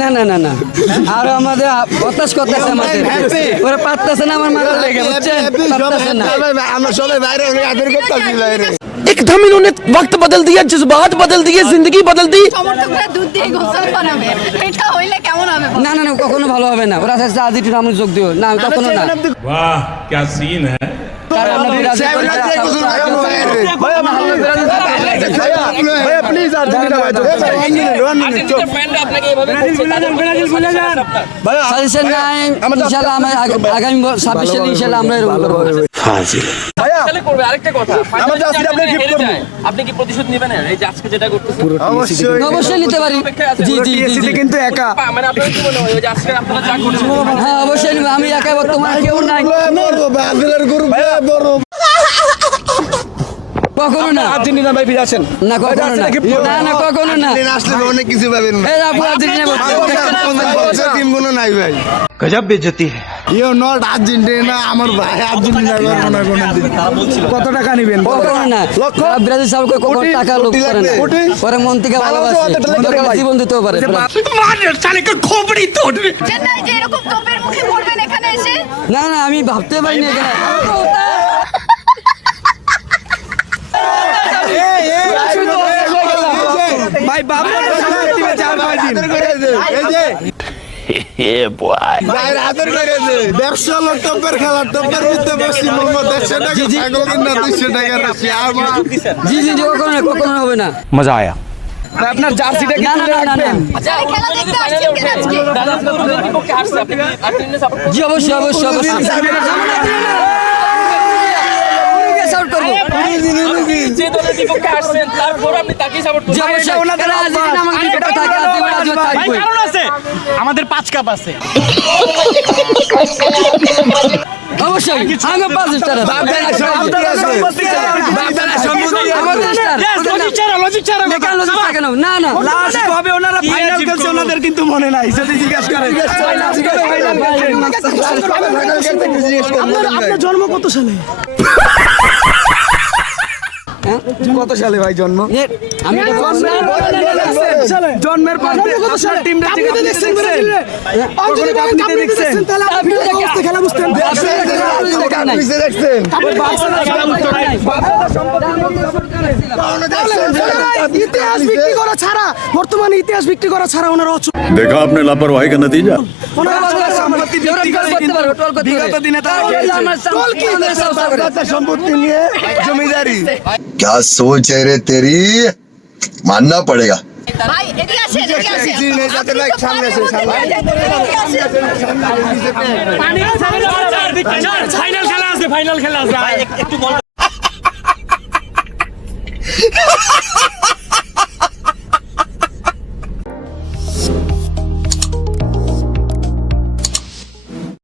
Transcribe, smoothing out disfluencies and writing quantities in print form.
না না না না আর আমাদের হতাশ করতেছে আমাদের ওরা পারতেছে না আমার মাথার লেগে বুঝছেন পারতেছে না আমরা সবাই বাইরে আদর করতেছি বাইরে एकदम इन्होंने वक्त बदल दिया जज्बात बदल दिए जिंदगी बदल दी সমর্থকরা দুধ দিয়ে গোসল করাবে এটা হইলে কেমন হবে না না না কখনো ভালো হবে না ওরা চাইছে আজ একটু আমি যোগ দিও না কখনো না वाह क्या सीन है কারণ আমরা বিরাজ প্লিজ আর্জেন্টিনা সাজেশন নাই ইনশাআল্লাহ আমরা আগামী 26 সালে ইনশাআল্লাহ আমরা এরকম করব তাহলে করবে আরেকটা কথা আমার জাস্ট আপনি গিফট করব আপনি কি প্রতিশোধ নেবেন এই যে আজকে যেটা করতেছেন অবশ্যই অবশ্যই নিতে পারি জি জি জি কিন্তু একা মানে আপনার কি মনে হয় ওই যে আজকে আপনারা যা করছেন হ্যাঁ অবশ্যই নিব আমি একাই বর্তমানে কেউ নাই বড় ব্রাজিলের গ্রুপ বড় কখনো না আর্জেন্টিনা ভাই ফিরে আসেন না কখনো না না না কখনো না আসলে অনেক কিছু পাবেন না এই আপু আর্জেন্টিনা বলছে টিম কোনো নাই ভাই गजब बेइज्जती है ইউ নট আর্জেন্টিনা আমার ভাই আর্জেন্টিনা করব না কোনদিন কত টাকা নেবেন কখনো না ব্রাজিল সবকে কখনো টাকা লোক করে না পরে মন থেকে ভালোবাসে দরকার জীবন দিতেও পারে চেন্নাই যে এরকম তোপের মুখে পড়বেন এখানে এসে না না আমি ভাবতে পারিনি এখানে ভাই বাবা টিমে 4-5 দিন এই যে ভাইয়ের আদর করেছে ব্যবসা লোক টপের খেলা টপের মধ্যে বসছি মোহাম্মদ 150 টাকা ছাগল কিনা 200 টাকা রাখছি আর জি জি জি কখনো হবে না मजा आया আপনার জার্সিটা কি না না না না খেলা দেখতে আসছেন কিনা আজকে দাদা আপনাদের বিপক্ষে আসছে আপনি আর্জেন্টিনা সাপোর্ট জি অবশ্যই অবশ্যই অবশ্যই সাপোর্ট করব যে দলের বিপক্ষে আসছেন তারপর আপনি তাকেই সাপোর্ট জি করবেন অবশ্যই ওনাদের আর্জেন্টিনা আমাকে বিপক্ষে থাকে আর্জেন্টিনা থাকবে কারণ আছে আমাদের 5 কাপ আছে অবশ্যই আগে 5 স্টার আছে না না লাস্ট কবে ওনারা ফাইনাল খেলছে ওনাদের কিন্তু মনে নাই সেটা জিজ্ঞাসা করেন আপনার জন্ম কত সালে কত সালে ভাই জন্ম আমি জন্মের পর কত সালে টিমটা আপনি দেখছেন আপনি দেখছেন তাহলে আপনি খেলা বুঝতেন দেখছেন ইতিহাস বিক্রি করা ছাড়া বর্তমানে ইতিহাস বিক্রি করা ছাড়া ওনারা देखा आपने लापरवाही का नतीजा বিগত দিনে তারা সম্পত্তি নিয়ে জমিদারি क्या सोच है रे तेरी मानना पड़ेगा ভাই এদিকে আসেন এদিকে আসেন ফাইনাল খেলা আছে একটু বল